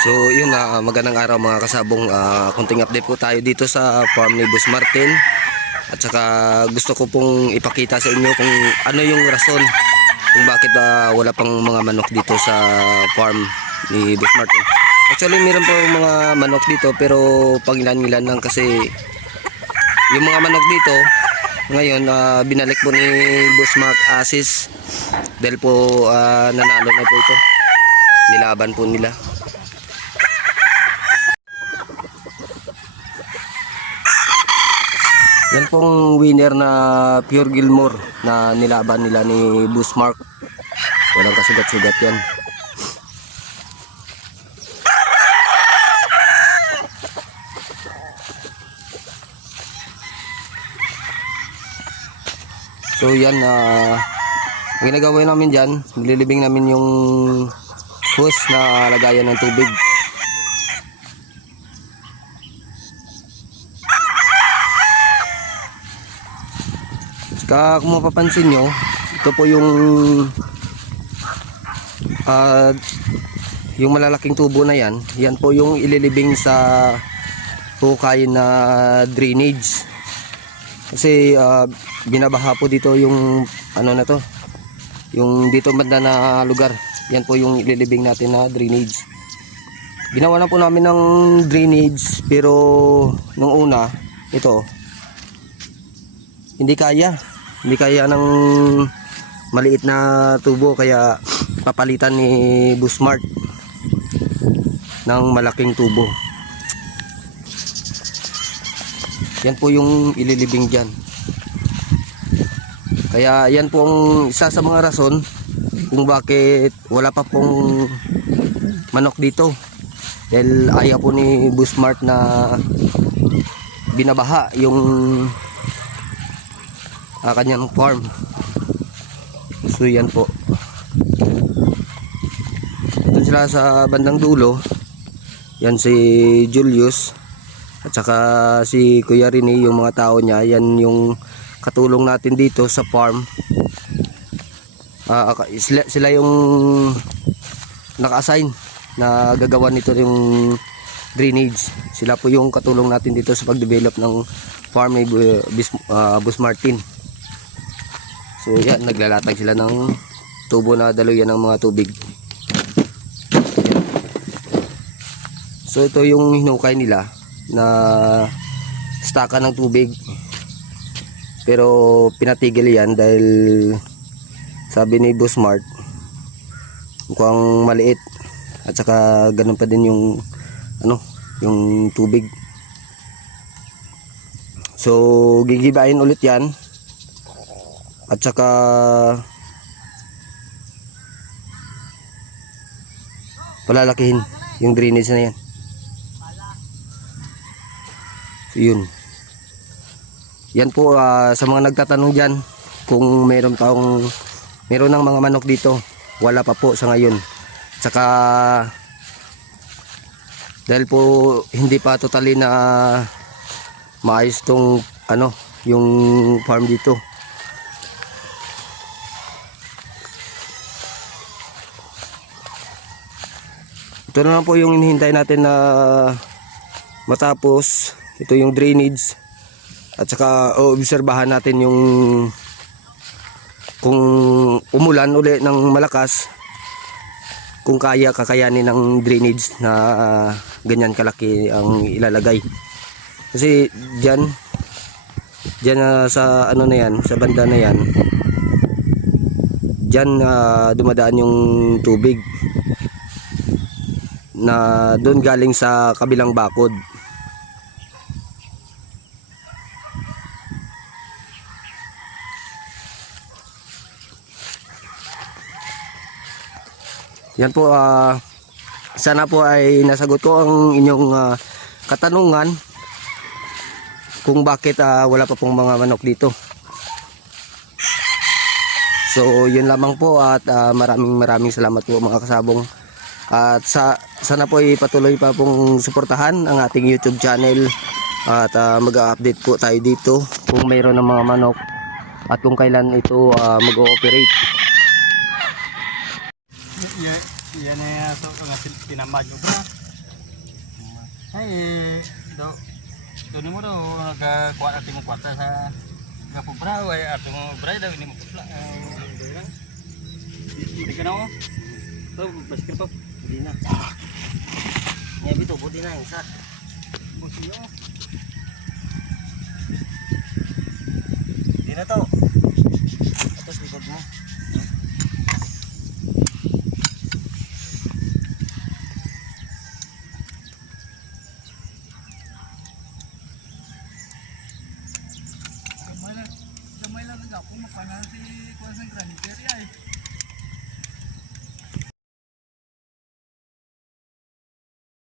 Ah, magandang araw mga kasabong. Ah, kunting update po tayo dito sa farm ni Bus Martin. At saka gusto ko pong ipakita sa inyo kung ano yung rason kung bakit ah, wala pang mga manok dito sa farm ni Bus Martin. Actually, meron po mga manok dito pero pangilan-ngilan lang kasi yung mga manok dito ngayon ah, binalik po ni Boss Mark Asis dahil po ah, nanalo na po ito. Nilaban po nila. Yan pong winner na Pure Gilmore na nilaban nila ni Busmark. Walang kasugat-sugat yan. So yan ang ginagawa namin dyan, nililibing namin yung hose na lagayan ng tubig. Saka kung mapapansin nyo, ito po yung ah, yung malalaking tubo na yan, yan po yung ililibing sa hukayin na drainage. Kasi ah, binabaha po dito yung ano na to, yung dito banda na lugar. Yan po yung ililibing natin na drainage. Ginawa na po namin ng drainage pero nung una, ito, hindi kaya. Hindi kaya ng maliit na tubo kaya papalitan ni Busmart ng malaking tubo. Yan po yung ililibing dyan. Kaya yan po ang isa sa mga rason kung bakit wala pa pong manok dito. Dahil ayaw po ni Busmart na binabaha yung ah, kanyang farm. So yan po. Doon sila sa bandang dulo. Yan si Julius at saka si Kuya Rini yung mga tao niya. Yan yung katulong natin dito sa farm. Aka- sila, sila yung naka-assign na gagawa nito yung drainage. Sila po yung katulong natin dito sa pag-develop ng farm ni Bis, ah, Bus Martin. So yan, naglalatag sila ng tubo na daluyan ng mga tubig. So ito yung hinukay nila na staka ng tubig. Pero pinatigil yan dahil sabi ni Busmart mukhang maliit at saka ganun pa din yung ano yung tubig so gigibain ulit yan at saka palalakihin yung drainage na yan. So yun. Yan po ah, sa mga nagtatanong dyan kung meron taong meron ng mga manok dito wala pa po sa ngayon. Saka dahil po hindi pa totally na maayos tong ano yung farm dito ito na lang po yung hinihintay natin na matapos. Ito yung drainage. At saka obserbahan natin yung kung umulan uli ng malakas kung kaya kakayanin ng drainage na ah, ganyan kalaki ang ilalagay. Kasi diyan diyan ah, sa ano na yan sa banda na yan diyan ah, dumadaan yung tubig na doon galing sa kabilang bakod Yan po, ah, sana po ay nasagot ko ang inyong ah, katanungan kung bakit ah, wala pa pong mga manok dito. So, yun lamang po at ah, maraming maraming salamat po mga kasabong. At sa, sana po ay patuloy pa pong suportahan ang ating YouTube channel at ah, mag-update po tayo dito kung mayroon ng mga manok at kung kailan ito ah, mag-ooperate. Yan, na so nga tinamad mo ba? Ay, do. Do mo do nagakuha natin mo kwarta sa Gapubra, ay atong bray daw ini mo kupla. Hindi ka na ako. Ito, basket pa. Hindi na. Ngayon bito, buti na yung isa. Busi yun. Hindi na to. Ito sa likod mo. Gamay lang. Gamay lang ang ako. Mapanan si Kuwan sa Graniter ay.